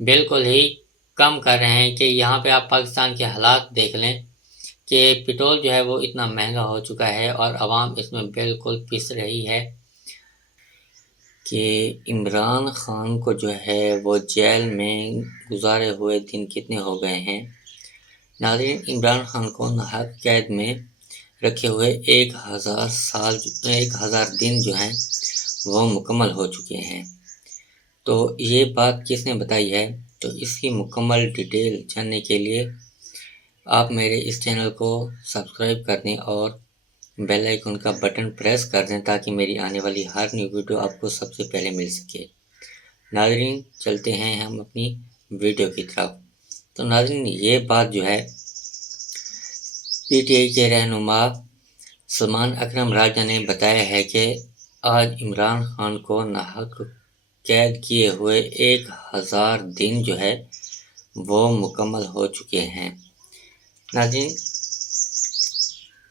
بالکل ہی کم کر رہے ہیں کہ یہاں پہ آپ پاکستان کے حالات دیکھ لیں کہ پٹرول جو ہے وہ اتنا مہنگا ہو چکا ہے اور عوام اس میں بالکل پس رہی ہے کہ عمران خان کو جو ہے وہ جیل میں گزارے ہوئے دن کتنے ہو گئے ہیں۔ ناظرین، عمران خان کو ناحق قید میں رکھے ہوئے 1000 دن جو ہیں وہ مکمل ہو چکے ہیں۔ تو یہ بات کس نے بتائی ہے؟ تو اس کی مکمل ڈیٹیل جاننے کے لیے آپ میرے اس چینل کو سبسکرائب کر دیں اور بیل آئیکن کا بٹن پریس کر دیں تاکہ میری آنے والی ہر نیو ویڈیو آپ کو سب سے پہلے مل سکے۔ ناظرین، چلتے ہیں ہم اپنی ویڈیو کی طرف۔ تو ناظرین، یہ بات جو ہے پی ٹی آئی کے رہنما سلمان اکرم راجہ نے بتایا ہے کہ آج عمران خان کو ناحق قید کیے ہوئے 1000 دن جو ہے وہ مکمل ہو چکے ہیں۔ ناظرین،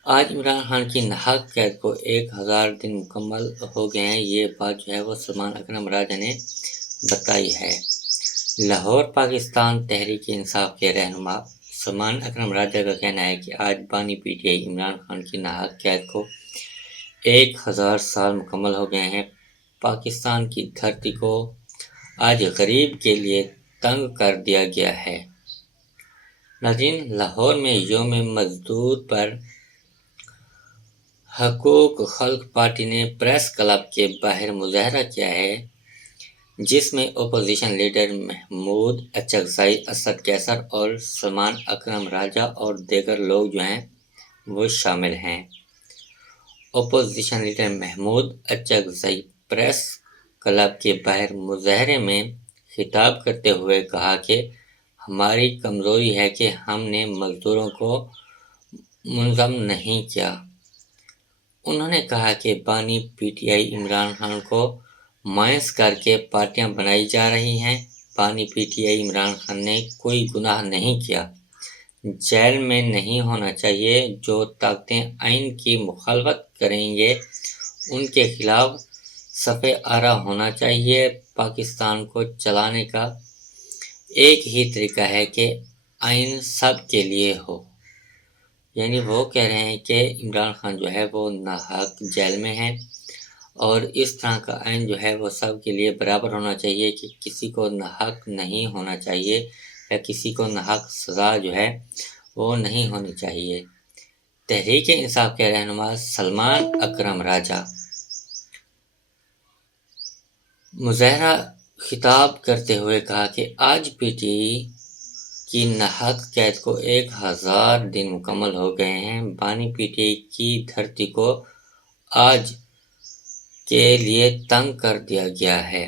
آج عمران خان کی ناحق قید کو 1000 دن مکمل ہو گئے ہیں۔ یہ بات جو ہے وہ سلمان اکرم راجہ نے بتائی ہے۔ لاہور پاکستان تحریک انصاف کے رہنما سلمان اکرم راجہ کا کہنا ہے کہ آج بانی P T I Imran Khan کی ناحق قید کو 1000 سال مکمل ہو گئے ہیں۔ پاکستان کی دھرتی کو آج غریب کے لیے تنگ کر دیا گیا ہے۔ ناظرین، لاہور میں یوم مزدور پر حقوق خلق پارٹی نے پریس کلب کے باہر مظاہرہ کیا ہے، جس میں اپوزیشن لیڈر محمود اچکزئی، اسد کیسر اور سلمان اکرم راجہ اور دیگر لوگ جو ہیں وہ شامل ہیں۔ Opposition leader Mahmood Achakzai press club کے باہر مظاہرے میں خطاب کرتے ہوئے کہا کہ ہماری کمزوری ہے کہ ہم نے مزدوروں کو منظم نہیں کیا۔ انہوں نے کہا کہ بانی P T I Imran Khan کو مایوس کر کے پارٹیاں بنائی جا رہی ہیں۔ بانی P T I Imran Khan نے کوئی گناہ نہیں کیا، جیل میں نہیں ہونا چاہیے۔ جو طاقتیں آئین کی مخالفت کریں گے ان کے خلاف صف آرا ہونا چاہیے۔ پاکستان کو چلانے کا ایک ہی طریقہ ہے کہ آئین سب کے لیے ہو۔ یعنی وہ کہہ رہے ہیں کہ عمران خان جو ہے وہ ناحق جیل میں ہے اور اس طرح کا آئین جو ہے وہ سب کے لیے برابر ہونا چاہیے کہ کسی کو ناحق نہیں ہونا چاہیے یا کسی کو ناحق سزا جو ہے وہ نہیں ہونی چاہیے۔ تحریک انصاف کے رہنما سلمان اکرم راجہ مظاہرہ خطاب کرتے ہوئے کہا کہ آج پی ٹی آئی کی ناحق قید کو 1000 دن مکمل ہو گئے ہیں۔ بانی پی ٹی آئی کی دھرتی کو آج کے لیے تنگ کر دیا گیا ہے۔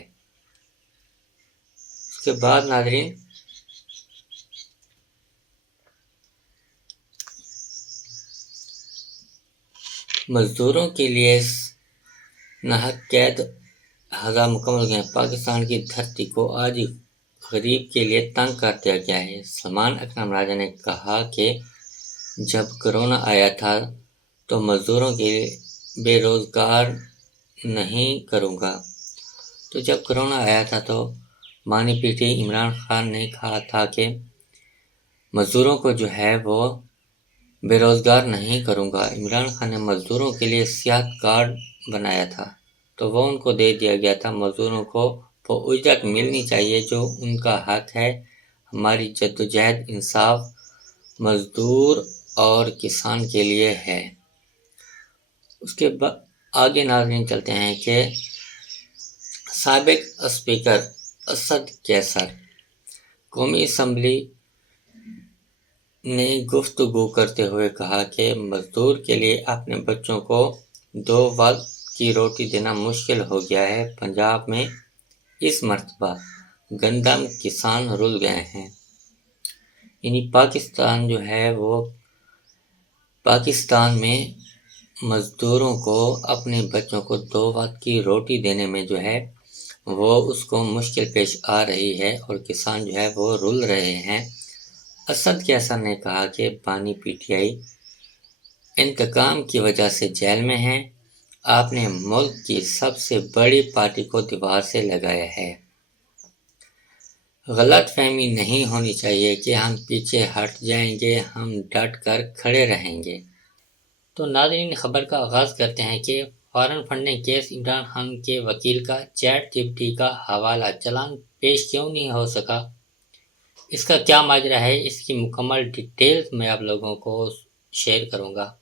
اس کے بعد ناظرین، مزدوروں کے لیے ناحق قید 1000 مکمل ہو گئے ہیں۔ پاکستان کی دھرتی کو آج غریب کے لیے تنگ کر دیا گیا ہے۔ سلمان اکرم راجہ نے کہا کہ جب کرونا آیا تھا تو مزدوروں کے بے روزگار نہیں کروں گا۔ تو جب کرونا آیا تھا تو بانی P T I Imran Khan نے کہا تھا کہ مزدوروں کو جو ہے وہ بے روزگار نہیں کروں گا۔ عمران خان نے مزدوروں کے لیے صحت کارڈ بنایا تھا تو وہ ان کو دے دیا گیا تھا۔ مزدوروں کو وہ اجرت ملنی چاہیے جو ان کا حق ہے۔ ہماری جدوجہد انصاف مزدور اور کسان کے لیے ہے۔ اس کے بعد آگے ناظرین چلتے ہیں کہ سابق اسپیکر اسد کیسر قومی اسمبلی نے گفتگو کرتے ہوئے کہا کہ مزدور کے لیے اپنے بچوں کو 2 وقت کی روٹی دینا مشکل ہو گیا ہے۔ پنجاب میں اس مرتبہ گندم کسان رل گئے ہیں۔ یعنی پاکستان جو ہے وہ پاکستان میں مزدوروں کو اپنے بچوں کو 2 وقت کی روٹی دینے میں جو ہے وہ اس کو مشکل پیش آ رہی ہے اور کسان جو ہے وہ رل رہے ہیں۔ اسد کے اثر نے کہا کہ بانی پی ٹی آئی انتقام کی وجہ سے جیل میں ہیں۔ آپ نے ملک کی سب سے بڑی پارٹی کو دیوار سے لگایا ہے۔ غلط فہمی نہیں ہونی چاہیے کہ ہم پیچھے ہٹ جائیں گے، ہم ڈٹ کر کھڑے رہیں گے۔ تو ناظرین، خبر کا آغاز کرتے ہیں کہ foreign funding case Imran Khan کے وکیل کا چیٹ جی پی ٹی کا حوالہ چلان پیش کیوں نہیں ہو سکا، اس کا کیا ماجرا ہے، اس کی مکمل ڈیٹیلز میں آپ لوگوں کو شیئر کروں گا۔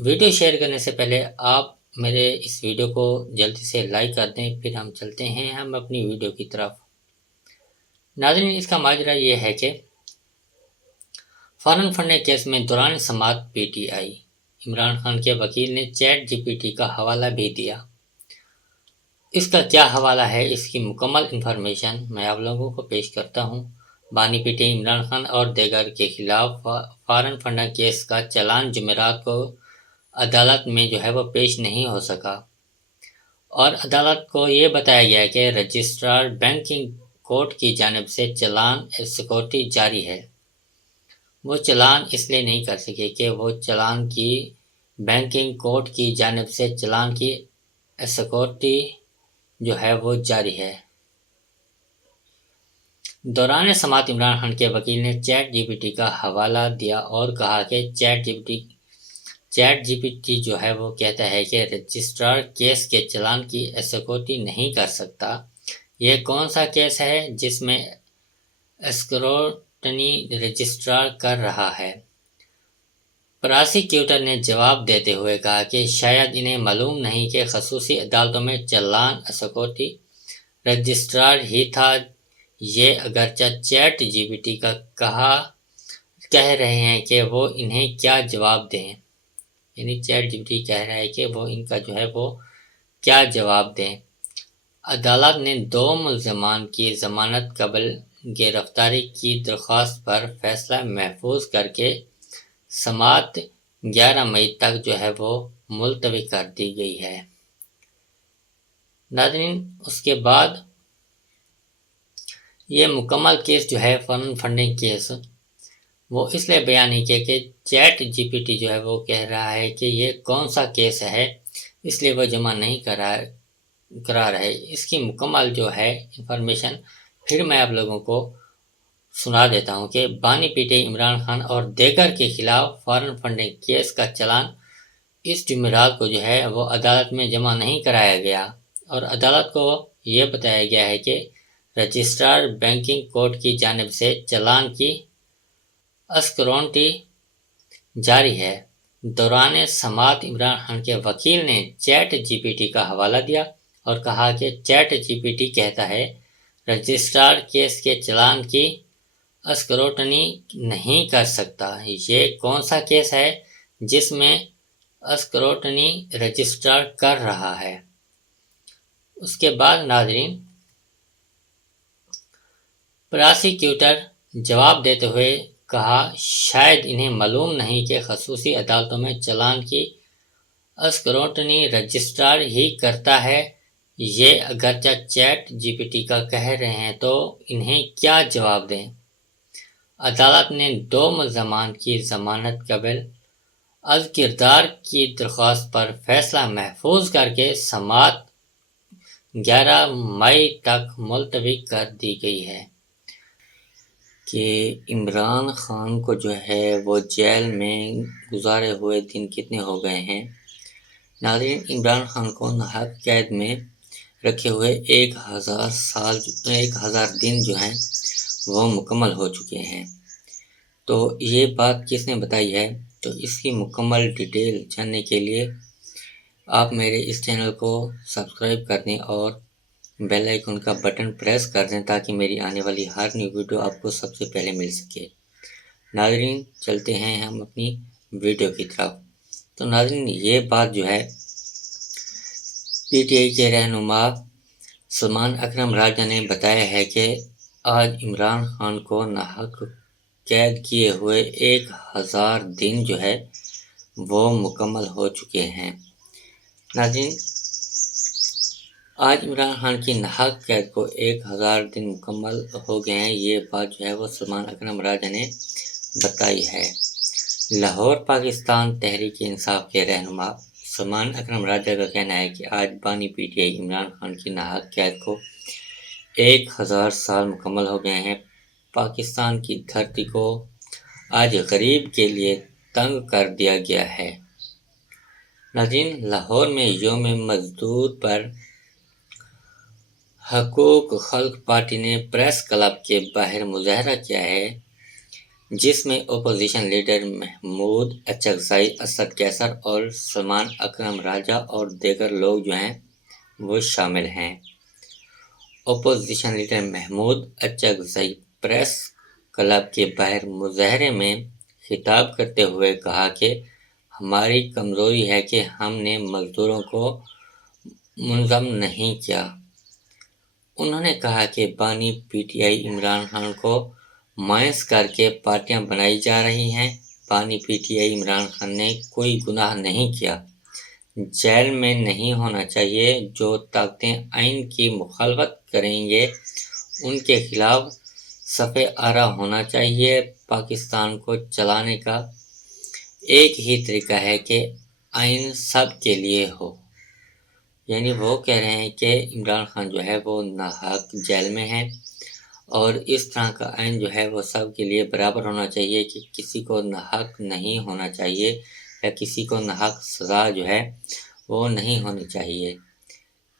ویڈیو شیئر کرنے سے پہلے آپ میرے اس ویڈیو کو جلدی سے لائک کر دیں، پھر ہم چلتے ہیں اپنی ویڈیو کی طرف۔ ناظرین، اس کا ماجرا یہ ہے کہ فارن فنڈنگ کیس میں دوران سماعت P T I Imran Khan کے وکیل نے چیٹ جی پی ٹی کا حوالہ بھی دیا۔ اس کا کیا حوالہ ہے، اس کی مکمل انفارمیشن میں آپ لوگوں کو پیش کرتا ہوں۔ بانی P T I Imran Khan اور دیگر کے خلاف فارن فنڈنگ کیس کا چلان جمعرات کو عدالت میں جو ہے وہ پیش نہیں ہو سکا، اور عدالت کو یہ بتایا گیا کہ رجسٹرار بینکنگ کورٹ کی جانب سے چلان سیکورٹی جاری ہے۔ وہ چلان اس لیے نہیں کر سکے کہ وہ چلان کی بینکنگ کورٹ کی جانب سے چلان کی سیکورٹی جو ہے وہ جاری ہے۔ دوران سماعت عمران خان کے وکیل نے چیٹ جی پی ٹی کا حوالہ دیا اور کہا کہ چیٹ جی پی ٹی جو ہے وہ کہتا ہے کہ رجسٹرار کیس کے چلان کی سیکورٹی نہیں کر سکتا۔ یہ کون سا کیس ہے جس میں اسکروٹنی رجسٹرار کر رہا ہے؟ پراسیکیوٹر نے جواب دیتے ہوئے کہا کہ شاید انہیں معلوم نہیں کہ خصوصی عدالتوں میں چلان سیکورٹی رجسٹرار ہی تھا۔ یہ اگرچہ چیٹ جی پی ٹی کا کہہ رہے ہیں کہ وہ انہیں کیا جواب دیں، یعنی چیٹ جی پی ٹی کہہ رہا ہے کہ وہ ان کا جو ہے وہ کیا جواب دیں۔ عدالت نے 2 ملزمان کی ضمانت قبل گرفتاری کی درخواست پر فیصلہ محفوظ کر کے سماعت 11 مئی تک جو ہے وہ ملتوی کر دی گئی ہے۔ ناظرین، اس کے بعد یہ مکمل کیس جو ہے فارن فنڈنگ کیس وہ اس لیے بیان نہیں کیا کہ چیٹ جی پی ٹی جو ہے وہ کہہ رہا ہے کہ یہ کون سا کیس ہے، اس لیے وہ جمع نہیں کرا رہے۔ اس کی مکمل جو ہے انفارمیشن پھر میں آپ لوگوں کو سنا دیتا ہوں کہ بانی P T I Imran Khan اور دیگر کے خلاف فارن فنڈنگ کیس کا چلان اس جمعرات کو جو ہے وہ عدالت میں جمع نہیں کرایا گیا، اور عدالت کو یہ بتایا گیا ہے کہ رجسٹرار بینکنگ کورٹ کی جانب سے چلان کی اسکروٹنی جاری ہے۔ دوران سماعت عمران خان کے وکیل نے چیٹ جی پی ٹی کا حوالہ دیا اور کہا کہ چیٹ جی پی ٹی کہتا ہے رجسٹرار کیس کے چلان کی اسکروٹنی نہیں کر سکتا۔ یہ کون سا کیس ہے جس میں اسکروٹنی رجسٹرار کر رہا ہے؟ اس کے بعد ناظرین، پراسیکیوٹر جواب دیتے ہوئے کہا شاید انہیں معلوم نہیں کہ خصوصی عدالتوں میں چلان کی اسکروٹنی رجسٹرار ہی کرتا ہے۔ یہ اگرچہ چیٹ جی پی ٹی کا کہہ رہے ہیں تو انہیں کیا جواب دیں۔ عدالت نے 2 ملزمان کی ضمانت قبل از کردار کی درخواست پر فیصلہ محفوظ کر کے سماعت 11 مئی تک ملتوی کر دی گئی ہے۔ کہ عمران خان کو جو ہے وہ جیل میں گزارے ہوئے دن کتنے ہو گئے ہیں؟ ناظرین، عمران خان کو ناحق قید میں رکھے ہوئے 1000 دن جو ہیں وہ مکمل ہو چکے ہیں۔ تو یہ بات کس نے بتائی ہے؟ تو اس کی مکمل ڈیٹیل جاننے کے لیے آپ میرے اس چینل کو سبسکرائب کر دیں اور بیل آئیکن کا بٹن پریس کر دیں تاکہ میری آنے والی ہر نیو ویڈیو آپ کو سب سے پہلے مل سکے۔ ناظرین، چلتے ہیں ہم اپنی ویڈیو کی طرف۔ تو ناظرین، یہ بات جو ہے پی ٹی آئی کے رہنما سلمان اکرم راجہ نے بتایا ہے کہ آج عمران خان کو ناحق قید کیے ہوئے 1000 دن جو ہے وہ مکمل ہو چکے ہیں۔ ناظرین، آج عمران خان کی ناحق قید کو 1000 دن مکمل ہو گئے ہیں، یہ بات جو ہے وہ سلمان اکرم راجہ نے بتائی ہے۔ لاہور پاکستان تحریک انصاف کے رہنما سلمان اکرم راجہ کا کہنا ہے کہ آج بانی P T I Imran Khan کی ناحق قید کو 1000 سال مکمل ہو گئے ہیں۔ پاکستان کی دھرتی کو آج غریب کے لیے تنگ کر دیا گیا ہے۔ ناظرین، لاہور میں یوم مزدور پر حقوق خلق پارٹی نے پریس کلب کے باہر مظاہرہ کیا ہے، جس میں اپوزیشن لیڈر محمود اچکزئی، اسد کیسر اور سلمان اکرم راجہ اور دیگر لوگ جو ہیں وہ شامل ہیں۔ Opposition leader Mahmood Achakzai press club کے باہر مظاہرے میں خطاب کرتے ہوئے کہا کہ ہماری کمزوری ہے کہ ہم نے مزدوروں کو منظم نہیں کیا۔ انہوں نے کہا کہ بانی P T I Imran Khan کو مائنس کر کے پارٹیاں بنائی جا رہی ہیں۔ بانی P T I Imran Khan نے کوئی گناہ نہیں کیا، جیل میں نہیں ہونا چاہیے۔ جو طاقتیں آئین کی مخالفت کریں گے ان کے خلاف صف آرا ہونا چاہیے۔ پاکستان کو چلانے کا ایک ہی طریقہ ہے کہ آئین سب کے لیے ہو۔ یعنی وہ کہہ رہے ہیں کہ عمران خان جو ہے وہ ناحق جیل میں ہے اور اس طرح کا آئین جو ہے وہ سب کے لیے برابر ہونا چاہیے کہ کسی کو ناحق نہیں ہونا چاہیے یا کسی کو ناحق سزا جو ہے وہ نہیں ہونی چاہیے۔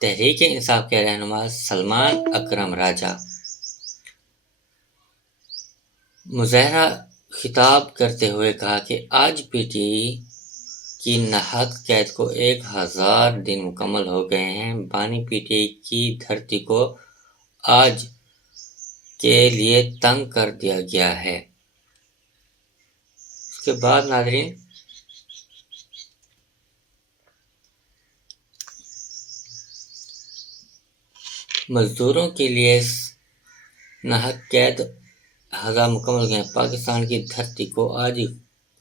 تحریک انصاف کے رہنما سلمان اکرم راجہ مظاہرہ خطاب کرتے ہوئے کہا کہ آج پی ٹی آئی کی ناحق قید کو 1000 دن مکمل ہو گئے ہیں۔ بانی پی ٹی آئی کی دھرتی کو آج کے لیے تنگ کر دیا گیا ہے۔ اس کے بعد ناظرین، مزدوروں کے لیے ناحق قید 1000 مکمل گئے۔ پاکستان کی دھرتی کو آج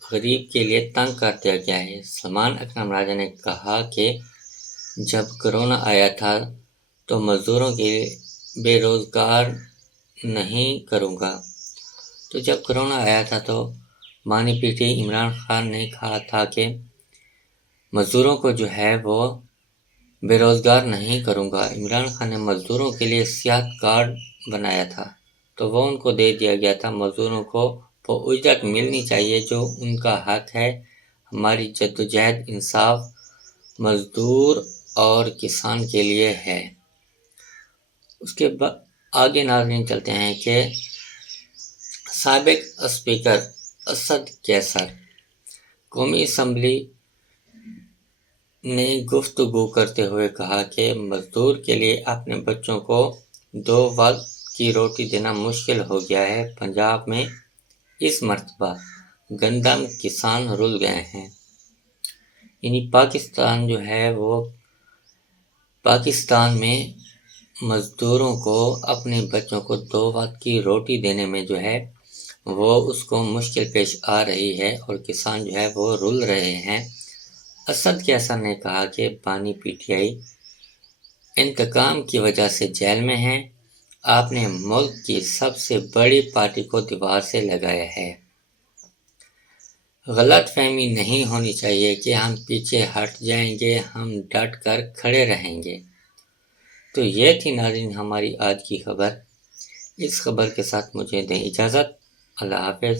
غریب کے لیے تنگ کر دیا گیا ہے۔ سلمان اکرم راجہ نے کہا کہ جب کرونا آیا تھا تو مزدوروں کے بے روزگار نہیں کروں گا۔ تو جب کرونا آیا تھا تو بانی P T I Imran Khan نے کہا تھا کہ مزدوروں کو جو ہے وہ بے روزگار نہیں کروں گا۔ عمران خان نے مزدوروں کے لیے صحت کارڈ بنایا تھا تو وہ ان کو دے دیا گیا تھا۔ مزدوروں کو وہ اجرت ملنی چاہیے جو ان کا حق ہے۔ ہماری جدوجہد انصاف مزدور اور کسان کے لیے ہے۔ اس کے بعد آگے ناظرین چلتے ہیں کہ سابق اسپیکر اسد کیسر قومی اسمبلی نے گفتگو کرتے ہوئے کہا کہ مزدور کے لیے اپنے بچوں کو 2 وقت کی روٹی دینا مشکل ہو گیا ہے۔ پنجاب میں اس مرتبہ گندم کسان رل گئے ہیں۔ یعنی پاکستان جو ہے وہ پاکستان میں مزدوروں کو اپنے بچوں کو 2 وقت کی روٹی دینے میں جو ہے وہ اس کو مشکل پیش آ رہی ہے اور کسان جو ہے وہ رل رہے ہیں۔ اسد کیسر نے کہا کہ بانی پی ٹی آئی انتقام کی وجہ سے جیل میں ہے۔ آپ نے ملک کی سب سے بڑی پارٹی کو دیوار سے لگایا ہے۔ غلط فہمی نہیں ہونی چاہیے کہ ہم پیچھے ہٹ جائیں گے، ہم ڈٹ کر کھڑے رہیں گے۔ تو یہ تھی ناظرین ہماری آج کی خبر۔ اس خبر کے ساتھ مجھے دیں اجازت۔ اللہ حافظ۔